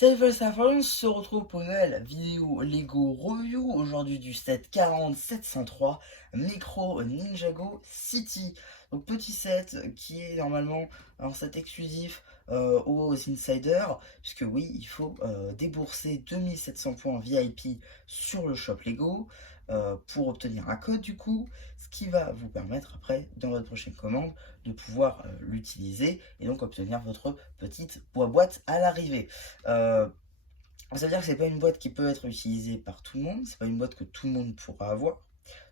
Salut Falstaff, on se retrouve pour une nouvelle vidéo Lego Review, aujourd'hui du set 40703 Micro Ninjago City. Donc petit set qui est normalement un set exclusif aux insiders, puisque oui, il faut débourser 2700 points VIP sur le shop Lego pour obtenir un code du coup, ce qui va vous permettre après, dans votre prochaine commande, de pouvoir l'utiliser et donc obtenir votre petite boîte à l'arrivée. Ça veut dire que c'est pas une boîte qui peut être utilisée par tout le monde, c'est pas une boîte que tout le monde pourra avoir.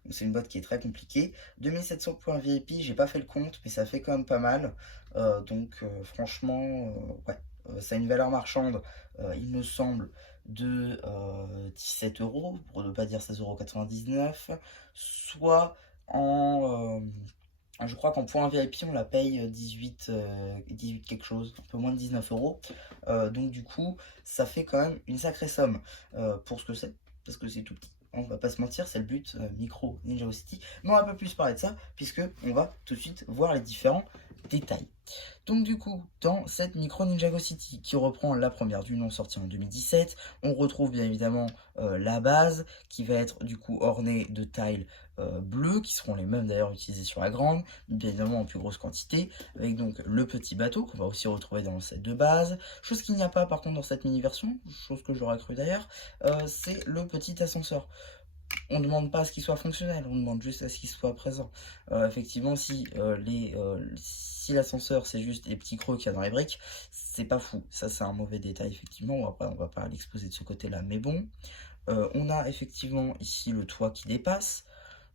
Donc c'est une boîte qui est très compliquée. 2700 points VIP, j'ai pas fait le compte, mais ça fait quand même pas mal. Franchement, ouais, ça a une valeur marchande, il me semble, de 17 euros, pour ne pas dire 16,99 €, soit en je crois qu'en point VIP, on la paye 18 quelque chose, un peu moins de 19 euros. Donc du coup, ça fait quand même une sacrée somme pour ce que c'est, parce que c'est tout petit. On va pas se mentir, c'est le but, Micro Ninjago City. Mais on va pas plus parler de ça, puisque on va tout de suite voir les différents détails. Donc du coup, dans cette Micro Ninjago City, qui reprend la première du nom sortie en 2017, on retrouve bien évidemment la base, qui va être du coup ornée de tiles bleues, qui seront les mêmes d'ailleurs utilisées sur la grande, bien évidemment en plus grosse quantité, avec donc le petit bateau, qu'on va aussi retrouver dans le set de base. Chose qu'il n'y a pas par contre dans cette mini version, chose que j'aurais cru d'ailleurs, c'est le petit ascenseur. On ne demande pas à ce qu'il soit fonctionnel, on demande juste à ce qu'il soit présent. Effectivement, si l'ascenseur c'est juste les petits creux qu'il y a dans les briques, c'est pas fou. Ça, c'est un mauvais détail, effectivement. On va pas l'exposer de ce côté-là, mais bon. On a effectivement ici le toit qui dépasse,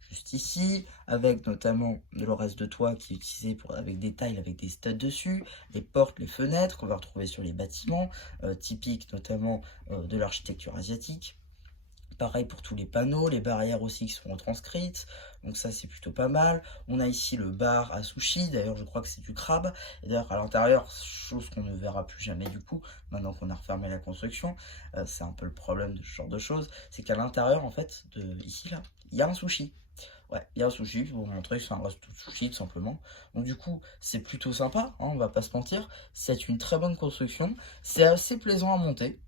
juste ici, avec notamment le reste de toit qui est utilisé avec des tiles, avec des studs dessus, les portes, les fenêtres qu'on va retrouver sur les bâtiments, typiques notamment de l'architecture asiatique. Pareil pour tous les panneaux, les barrières aussi qui sont retranscrites, donc ça c'est plutôt pas mal. On a ici le bar à sushi, d'ailleurs je crois que c'est du crabe, et d'ailleurs à l'intérieur, chose qu'on ne verra plus jamais du coup, maintenant qu'on a refermé la construction, c'est un peu le problème de ce genre de choses, c'est qu'à l'intérieur en fait, ici là, il y a un sushi. Ouais, il y a un sushi, pour vous montrer que c'est un resto de sushi tout simplement. Donc du coup, c'est plutôt sympa, hein, on va pas se mentir, c'est une très bonne construction, c'est assez plaisant à monter.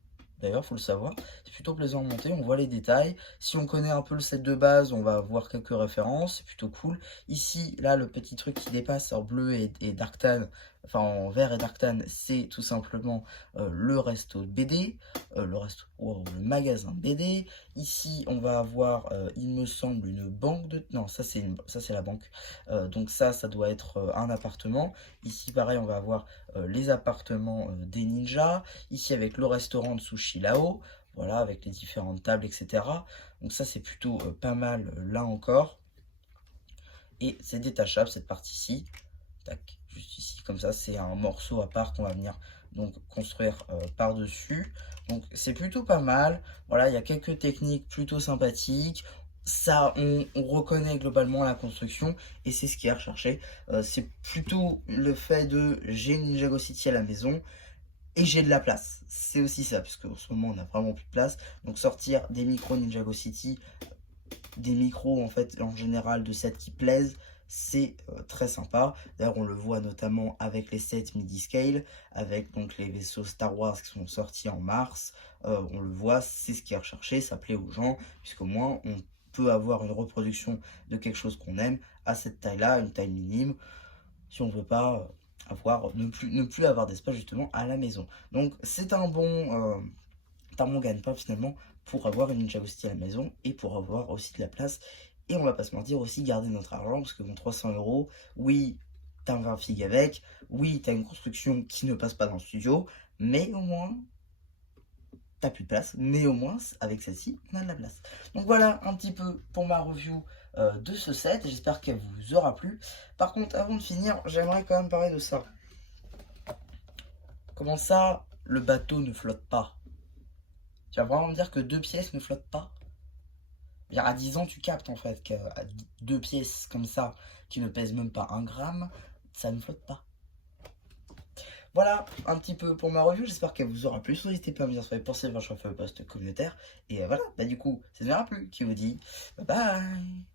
D'ailleurs, faut le savoir, c'est plutôt plaisant à monter, on voit les détails. Si on connaît un peu le set de base, on va voir quelques références, c'est plutôt cool. Ici, là, le petit truc qui dépasse en bleu et dark tan, enfin en vert et dark tan, c'est tout simplement le resto de BD, le magasin BD. Ici, on va avoir, il me semble, une banque de... Non, ça c'est la banque. Donc ça doit être un appartement. Ici, pareil, on va avoir les appartements des ninjas. Ici, avec le restaurant de sushi là-haut. Voilà, avec les différentes tables, etc. Donc ça, c'est plutôt pas mal là encore. Et c'est détachable, cette partie-ci. Tac, juste ici, comme ça, c'est un morceau à part qu'on va venir donc construire par-dessus. Donc c'est plutôt pas mal. Voilà, il y a quelques techniques plutôt sympathiques. Ça, on reconnaît globalement la construction et c'est ce qui est recherché. C'est plutôt le fait de j'ai une Ninjago City à la maison et j'ai de la place. C'est aussi ça, parce qu'en ce moment on a vraiment plus de place. Donc sortir des micros Ninjago City, des micros en fait en général de sets qui plaisent, c'est très sympa. D'ailleurs on le voit notamment avec les sets midi scale, avec donc les vaisseaux Star Wars qui sont sortis en mars. On le voit, c'est ce qui est recherché, ça plaît aux gens, puisqu'au moins on peut avoir une reproduction de quelque chose qu'on aime à cette taille là, une taille minime, si on ne veut pas ne plus avoir d'espace justement à la maison. Donc c'est un bon gagne-pain finalement pour avoir une Ninjago City à la maison et pour avoir aussi de la place. Et on va pas se mentir, aussi garder notre argent, parce que bon, 300 euros, oui, t'as un 20 fig avec, oui, t'as une construction qui ne passe pas dans le studio, mais au moins, t'as plus de place, mais au moins, avec celle-ci, on a de la place. Donc voilà un petit peu pour ma review de ce set, j'espère qu'elle vous aura plu. Par contre, avant de finir, j'aimerais quand même parler de ça. Comment ça, le bateau ne flotte pas? Tu vas vraiment me dire que deux pièces ne flottent pas? À 10 ans, tu captes en fait que deux pièces comme ça, qui ne pèsent même pas un gramme, ça ne flotte pas. Voilà un petit peu pour ma review, j'espère qu'elle vous aura plu. N'hésitez pas à me dire ce que vous pensez de votre post communautaire. Et voilà, bah du coup, ça ne verra plus qui vous dit bye bye.